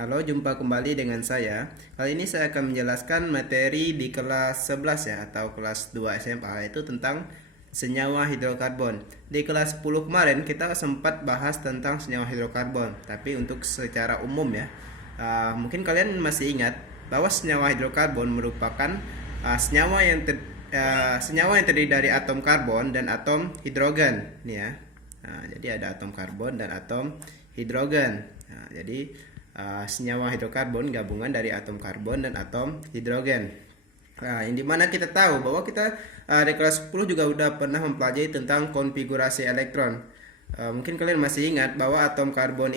Halo, jumpa kembali dengan saya. Kali ini saya akan menjelaskan materi di kelas 11 ya, atau kelas 2 SMA, yaitu tentang senyawa hidrokarbon. Di kelas 10 kemarin kita sempat bahas tentang senyawa hidrokarbon, tapi untuk secara umum ya. Mungkin kalian masih ingat bahwa senyawa hidrokarbon merupakan senyawa yang terdiri dari atom karbon dan atom hidrogen, nih ya. Jadi ada atom karbon dan atom hidrogen. Senyawa hidrokarbon gabungan dari atom karbon dan atom hidrogen. Yang dimana kita tahu bahwa kita di kelas 10 juga udah pernah mempelajari tentang konfigurasi elektron. Mungkin kalian masih ingat bahwa atom karbon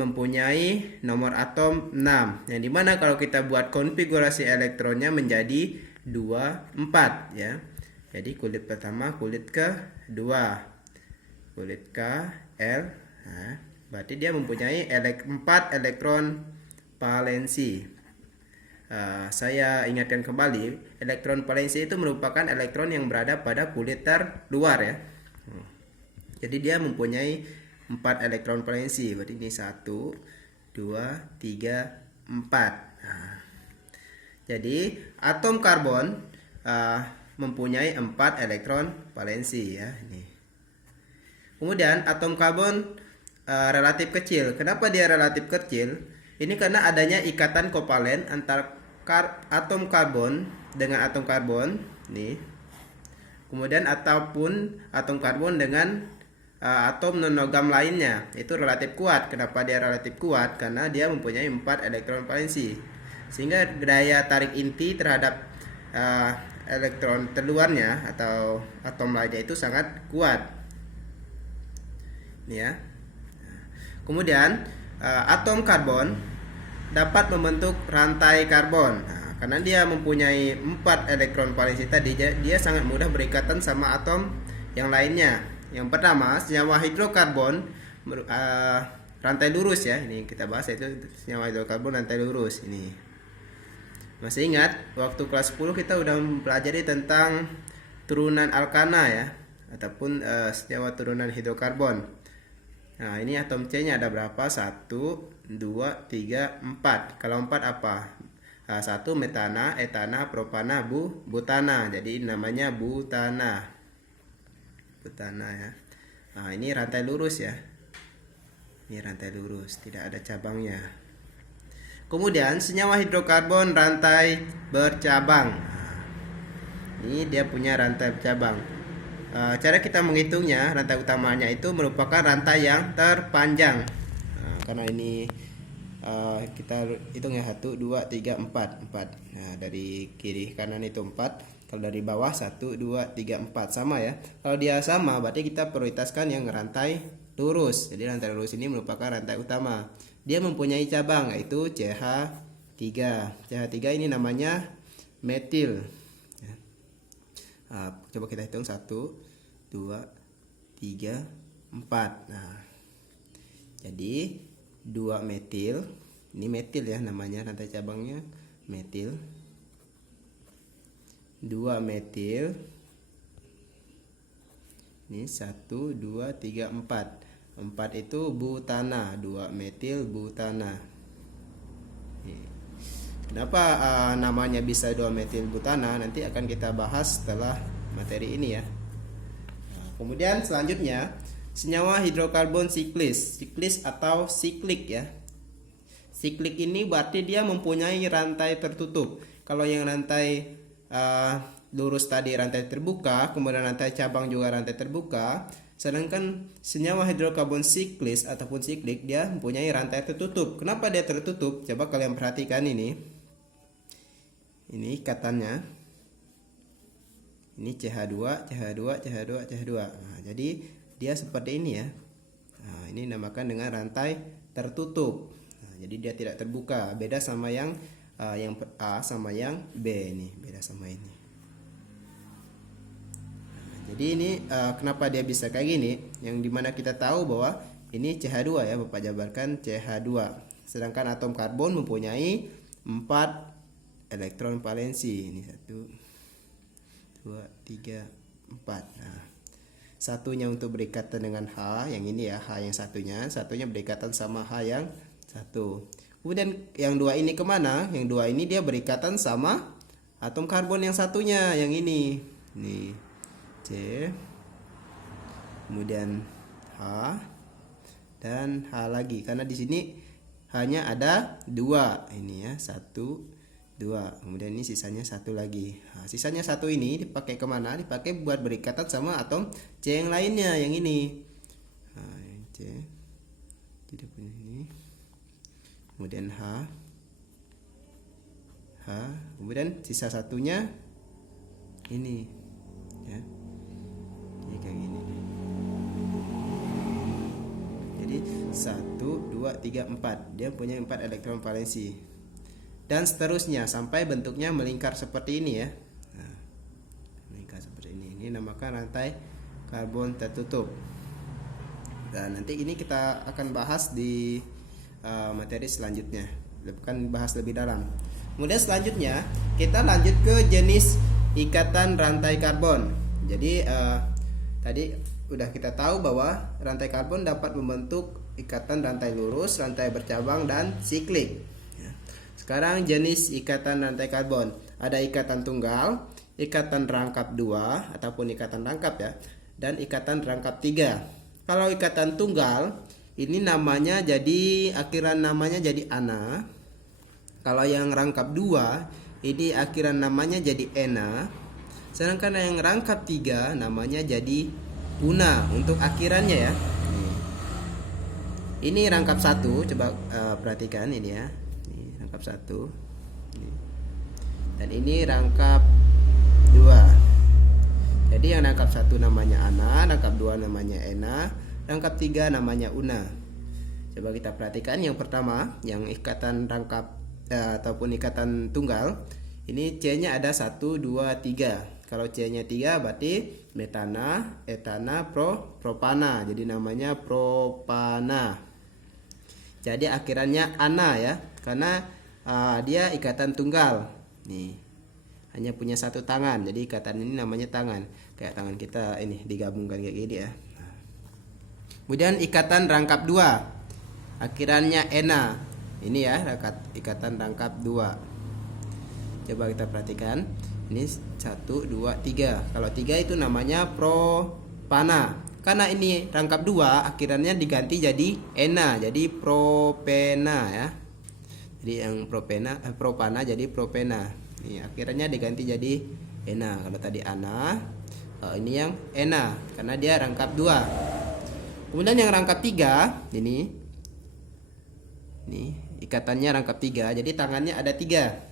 mempunyai nomor atom 6, yang dimana kalau kita buat konfigurasi elektronnya menjadi 2, 4 ya. Jadi kulit pertama, kulit kedua, kulit K, L. Berarti dia mempunyai 4 elektron valensi. Saya ingatkan kembali, elektron valensi itu merupakan elektron yang berada pada kulit terluar ya. Jadi dia mempunyai 4 elektron valensi. Berarti ini 1, 2, 3, 4. Jadi atom karbon mempunyai 4 elektron valensi ya. Ini. Kemudian atom karbon relatif kecil. Kenapa dia relatif kecil? Ini karena adanya ikatan kovalen antara atom karbon dengan atom karbon nih. Kemudian ataupun atom karbon dengan atom nonlogam lainnya, itu relatif kuat. Kenapa dia relatif kuat? Karena dia mempunyai 4 elektron valensi. Sehingga daya tarik inti terhadap elektron terluarnya atau atom lainnya itu sangat kuat. Nih ya. Kemudian atom karbon dapat membentuk rantai karbon. Karena dia mempunyai 4 elektron valensi tadi, dia sangat mudah berikatan sama atom yang lainnya. Yang pertama, senyawa hidrokarbon rantai lurus ya. Ini kita bahas, itu senyawa hidrokarbon rantai lurus ini. Masih ingat waktu kelas 10 kita udah mempelajari tentang turunan alkana ya, ataupun senyawa turunan hidrokarbon. Nah, ini atom C-nya ada berapa? 1, 2, 3, 4. Kalau 4 apa? 1 metana, etana, propana, butana. Jadi namanya butana. Butana ya. Nah, ini rantai lurus ya. Ini rantai lurus, tidak ada cabangnya. Kemudian senyawa hidrokarbon rantai bercabang. Ini dia punya rantai bercabang. Cara kita menghitungnya, rantai utamanya itu merupakan rantai yang terpanjang. Karena ini kita hitung ya, 1, 2, 3, 4. Nah, dari kiri kanan itu 4. Kalau dari bawah 1, 2, 3, 4 sama ya. Kalau dia sama berarti kita prioritaskan yang rantai lurus. Jadi rantai lurus ini merupakan rantai utama. Dia mempunyai cabang yaitu CH3. CH3 ini namanya metil. Coba kita hitung 1, 2, 3, 4. Nah, jadi 2 metil. Ini metil ya namanya, rantai cabangnya metil. 2 metil. Ini 1, 2, 3, 4. 4 itu butana, 2 metil butana. Kenapa namanya bisa 2 metil butana? Nanti akan kita bahas setelah materi ini ya. Kemudian selanjutnya, senyawa hidrokarbon siklis. Siklis atau siklik ya. Siklik ini berarti dia mempunyai rantai tertutup. Kalau yang rantai lurus tadi rantai terbuka, kemudian rantai cabang juga rantai terbuka. Sedangkan senyawa hidrokarbon siklis ataupun siklik dia mempunyai rantai tertutup. Kenapa dia tertutup? Coba kalian perhatikan ini. Ini ikatannya. Ini CH2, CH2, CH2, CH2. Nah, jadi dia seperti ini ya. Nah, ini dinamakan dengan rantai tertutup. Nah, jadi dia tidak terbuka. Beda sama yang A sama yang B ini. Beda sama ini. Nah, jadi ini kenapa dia bisa kayak gini? Yang dimana kita tahu bahwa ini CH2 ya, Bapak jabarkan CH2. Sedangkan atom karbon mempunyai 4 elektron valensi. Ini 1, 2, 3, 4. Nah, satunya untuk berikatan dengan H, yang ini ya, H yang satunya berikatan sama H yang Satu. Kemudian yang dua ini kemana? Yang dua ini dia berikatan sama atom karbon yang satunya, yang ini. Nih, C. Kemudian H dan H lagi. Karena di sini hanya ada dua. Ini ya, satu, dua. Kemudian ini sisanya satu lagi. Nah, sisanya satu ini dipakai kemana? Dipakai buat berikatan sama atom C yang lainnya, yang ini. Nah, C. Tidak punya ini. Kemudian H, kemudian sisa satunya ini, ya. Jadi kayak gini. Jadi 1, 2, 3, 4. Dia punya 4 elektron valensi. Dan seterusnya sampai bentuknya melingkar seperti ini ya. Nah, melingkar seperti ini. Ini namakan rantai karbon tertutup. Dan nanti ini kita akan bahas di materi selanjutnya, akan bahas lebih dalam. Kemudian selanjutnya kita lanjut ke jenis ikatan rantai karbon. Jadi tadi udah kita tahu bahwa rantai karbon dapat membentuk ikatan rantai lurus, rantai bercabang, dan siklik. Sekarang jenis ikatan rantai karbon, ada ikatan tunggal, ikatan rangkap dua ataupun ikatan rangkap ya, dan ikatan rangkap tiga. Kalau ikatan tunggal ini namanya jadi akhiran namanya jadi ana. Kalau yang rangkap dua ini akhiran namanya jadi ena. Sedangkan yang rangkap tiga namanya jadi una untuk akhirannya ya. Ini rangkap satu, coba perhatikan ini ya. Ini rangkap satu. Dan ini rangkap dua. Jadi yang rangkap satu namanya ana, rangkap dua namanya ena, rangkap tiga namanya una. Coba kita perhatikan yang pertama, yang ikatan rangkap ataupun ikatan tunggal. Ini C-nya ada 1, 2, 3. Kalau C-nya 3 berarti metana, etana, propana. Jadi namanya propana. Jadi akhirannya ana ya, karena dia ikatan tunggal. Nih, hanya punya satu tangan. Jadi ikatan ini namanya tangan. Kayak tangan kita ini digabungkan kayak gini ya. Kemudian ikatan rangkap dua, akhirannya ena. Ini ya ikatan rangkap dua. Coba kita perhatikan. Ini 1, 2, 3. Kalau 3 itu namanya propana. Karena ini rangkap dua, akhirannya diganti jadi ena, jadi propena ya. Jadi yang propana jadi propena. Ini akhirannya diganti jadi ena. Kalau tadi ana, ini yang ena karena dia rangkap dua. Kemudian yang rangkap tiga ini ikatannya rangkap tiga, jadi tangannya ada 3.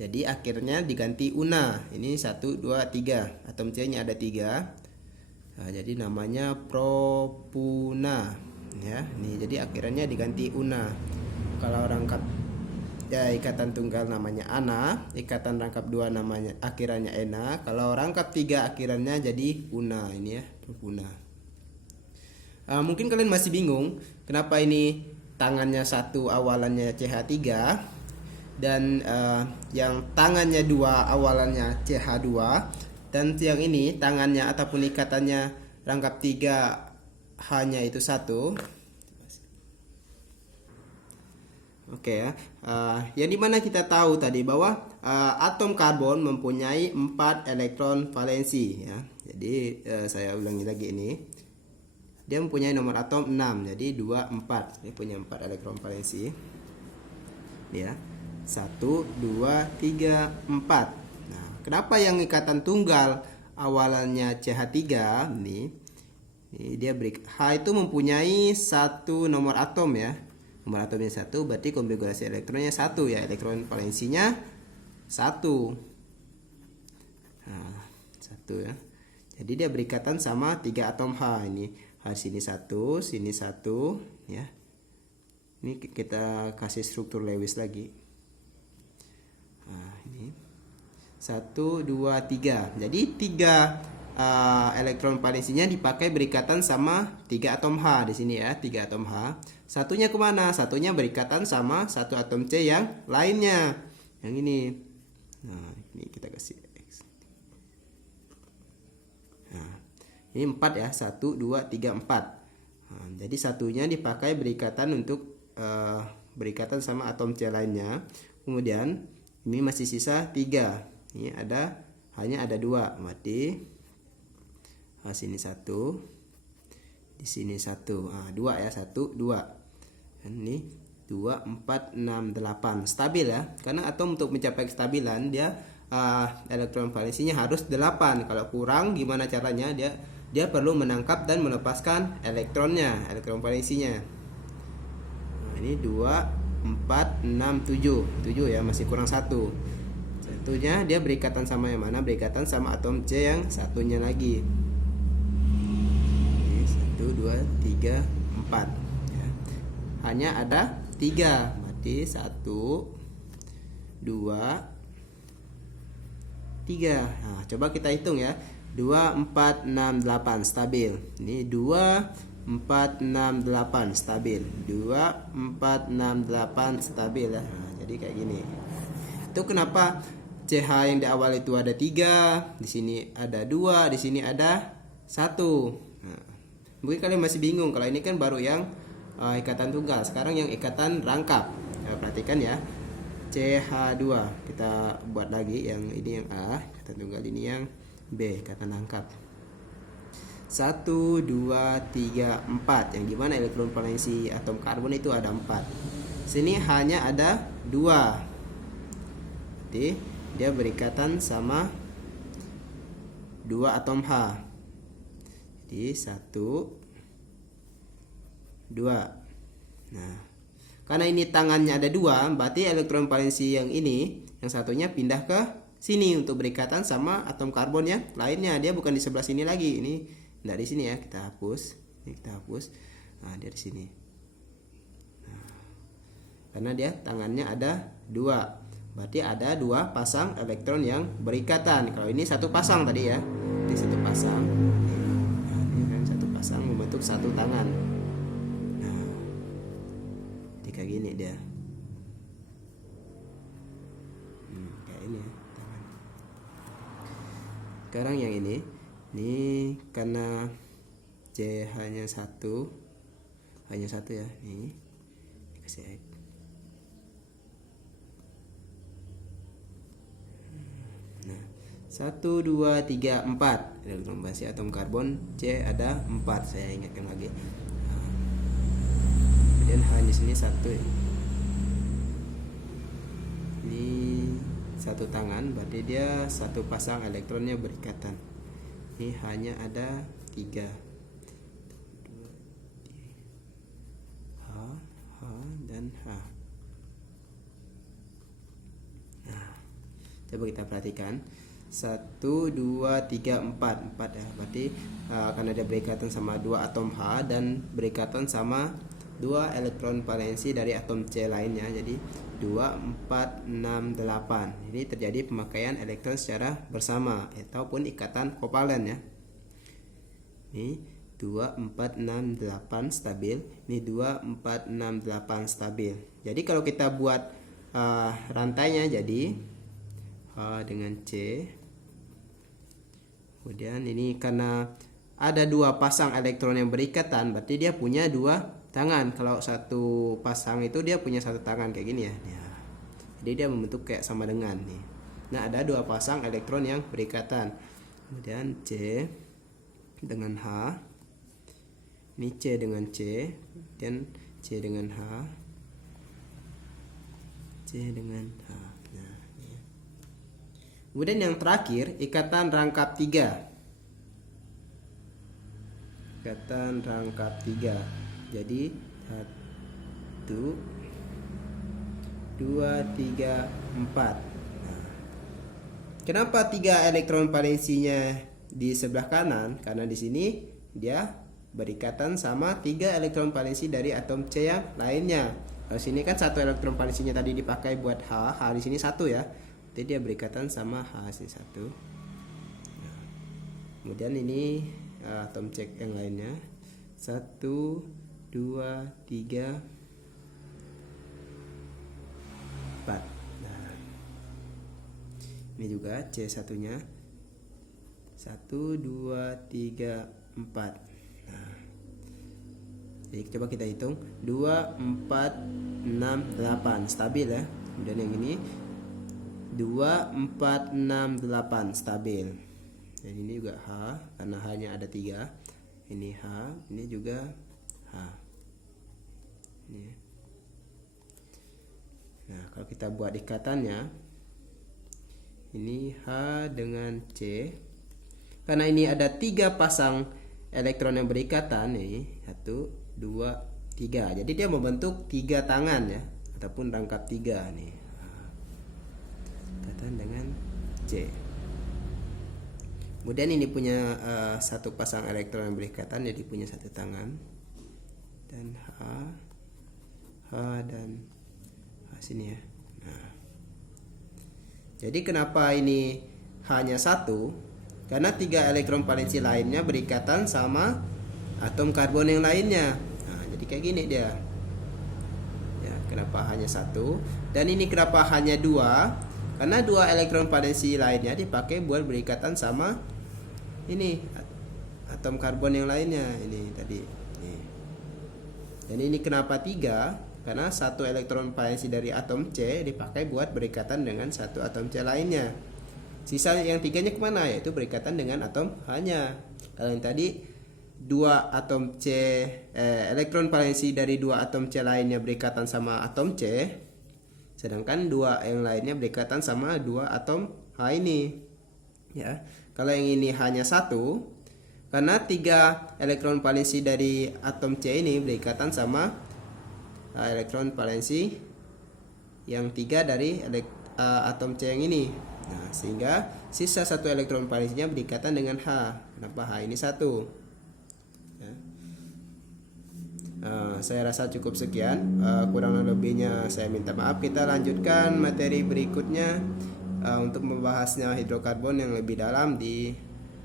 Jadi akhirnya diganti una. Ini 1, 2, 3. Atom C-nya ada 3. Nah, jadi namanya propuna ya. Ini jadi akhirnya diganti una. Kalau rangkap ya ikatan tunggal namanya ana, ikatan rangkap dua namanya akhirannya ena. Kalau rangkap tiga akhirannya jadi una. Ini ya, propuna. Mungkin kalian masih bingung kenapa ini tangannya satu awalannya CH3 dan yang tangannya 2 awalannya CH2, dan yang ini tangannya ataupun ikatannya rangkap 3 hanya itu 1. Oke ya. Yang dimana kita tahu tadi bahwa atom karbon mempunyai 4 elektron valensi ya. Jadi saya ulangi lagi ini. Dia mempunyai nomor atom 6. Jadi 2, 4. Dia punya 4 elektron valensi. Ya. 1, 2, 3, 4. Nah, kenapa yang ikatan tunggal awalannya CH3 ini dia H itu mempunyai 1 nomor atom ya. Nomor atomnya 1 berarti konfigurasi elektronnya 1 ya. Elektron valensinya 1. Nah, 1 ya. Jadi dia berikatan sama 3 atom H ini. H sini 1, sini 1 ya. Ini kita kasih struktur Lewis lagi. Nah, ini 1, 2, 3. Jadi 3 elektron valensinya dipakai berikatan sama 3 atom H di sini ya, 3 atom H. Satunya kemana? Satunya berikatan sama 1 atom C yang lainnya. Yang ini. Nah, ini kita kasih X. Nah, ini 4 ya, 1, 2, 3, 4. Nah, jadi satunya dipakai berikatan untuk berikatan sama atom C lainnya. Kemudian ini masih sisa 3. Ini hanya ada 2. Berarti sini 1, di sini 1. 2 ya, 1 2. Dan ini 2 4 6 8. Stabil ya. Karena atom untuk mencapai kestabilan dia elektron valensinya harus 8. Kalau kurang gimana caranya? Dia perlu menangkap dan melepaskan elektronnya, elektron valensinya. Ini 2 4 6 7. 7 ya, masih kurang 1. Satunya dia berikatan sama yang mana? Berikatan sama atom C yang satunya lagi. 1 2 3 4 ya. Hanya ada 3. Berarti 1 2 3. Nah, coba kita hitung ya. 2 4 6 8 stabil. Ini 2 4 6 8 stabil. 2 4 6 8 stabil ya. Nah, jadi kayak gini. Itu kenapa CH yang di awal itu ada 3, di sini ada 2, di sini ada 1. Nah, mungkin kalian masih bingung kalau ini kan baru yang ikatan tunggal. Sekarang yang ikatan rangkap. Nah, perhatikan ya. CH2 kita buat lagi, yang ini yang A ikatan tunggal, ini yang B ikatan rangkap. 1 2 3 4. Yang gimana elektron valensi atom karbon itu ada 4. Sini hanya ada 2. Jadi dia berikatan sama 2 atom H. Jadi 1 2. Nah, karena ini tangannya ada 2, berarti elektron valensi yang ini, yang satunya pindah ke sini untuk berikatan sama atom karbon yang lainnya. Dia bukan di sebelah sini lagi. Ini enggak di sini ya, kita hapus. Ini kita hapus. Nah, dia di sini. Nah, karena dia tangannya ada 2. Berarti ada 2 pasang elektron yang berikatan. Kalau ini 1 pasang tadi ya. Ini 1 pasang. Nah, ini kan 1 pasang membentuk 1 tangan. Nah, kayak gini dia. Kayak ini ya, tangan. Sekarang yang ini karena C hanya 1 ya. Ini dikasih X. Nah, 1 2 3 4 elektron valensi atom karbon C ada 4. Saya ingatkan lagi. Kemudian hanya sini 1 ya. Ini 1 tangan, berarti dia 1 pasang elektronnya berikatan. Ini hanya ada 3. H dan H. Nah, coba kita perhatikan. 1 2 3 4 ya. Berarti karena dia berikatan sama 2 atom H dan berikatan sama 2 elektron valensi dari atom C lainnya. Jadi 2 4 6 8. Ini terjadi pemakaian elektron secara bersama ataupun ikatan kovalen ya. Ini 2 4 6 8 stabil. Ini 2 4 6 8 stabil. Jadi kalau kita buat rantainya, jadi H dengan C. Kemudian ini karena ada 2 pasang elektron yang berikatan, berarti dia punya 2 tangan. Kalau 1 pasang itu dia punya 1 tangan kayak gini ya. Jadi dia membentuk kayak sama dengan nih. Nah, ada 2 pasang elektron yang berikatan. Kemudian C dengan H. Ini C dengan C, dan C dengan H. C dengan H. Nah, ini. Kemudian yang terakhir ikatan rangkap 3. Ikatan rangkap 3. Jadi 1 2 3 4. Nah, kenapa 3 elektron valensinya di sebelah kanan? Karena di sini dia berikatan sama 3 elektron valensi dari atom C yang lainnya. Kalau sini kan 1 elektron valensinya tadi dipakai buat H di sini 1 ya. Jadi dia berikatan sama H sini 1. Nah, kemudian ini atom C yang lainnya 1 2 3 4. Nah, ini juga C satunya 1 2 3 4. Nah, Jadi coba kita hitung 2, 4, 6, 8 stabil ya. Kemudian yang ini 2, 4, 6, 8 stabil. Dan ini juga H karena H-nya ada 3. Ini H, ini juga H. Ini. Nah, kalau kita buat ikatannya, ini H dengan C. Karena ini ada 3 pasang elektron yang berikatan nih, 1, 2, 3. Jadi dia membentuk 3 tangan ya, ataupun rangkap 3 nih. Ikatan dengan C. Kemudian ini punya satu pasang elektron yang berikatan, jadi punya satu tangan. Dan H dan sini ya. Nah, jadi kenapa ini hanya satu? Karena 3 elektron valensi lainnya berikatan sama atom karbon yang lainnya. Nah, jadi kayak gini dia. Ya, kenapa hanya satu? Dan ini kenapa hanya 2? Karena 2 elektron valensi lainnya dipakai buat berikatan sama ini atom karbon yang lainnya ini tadi. Nih. Dan ini kenapa 3? Karena 1 elektron valensi dari atom C dipakai buat berikatan dengan 1 atom C lainnya. Sisa yang 3-nya kemana? Yaitu berikatan dengan atom H-nya. Kalau yang tadi 2 atom C elektron valensi dari 2 atom C lainnya berikatan sama atom C, sedangkan 2 yang lainnya berikatan sama 2 atom H ini. Ya. Kalau yang ini hanya 1, karena 3 elektron valensi dari atom C ini berikatan sama elektron valensi yang 3 dari atom C yang ini. Nah, sehingga sisa 1 elektron valensinya berikatan dengan H. Kenapa H ini 1? Ya. Saya rasa cukup sekian. Kurang lebihnya saya minta maaf. Kita lanjutkan materi berikutnya untuk membahasnya hidrokarbon yang lebih dalam di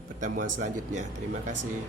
pertemuan selanjutnya. Terima kasih.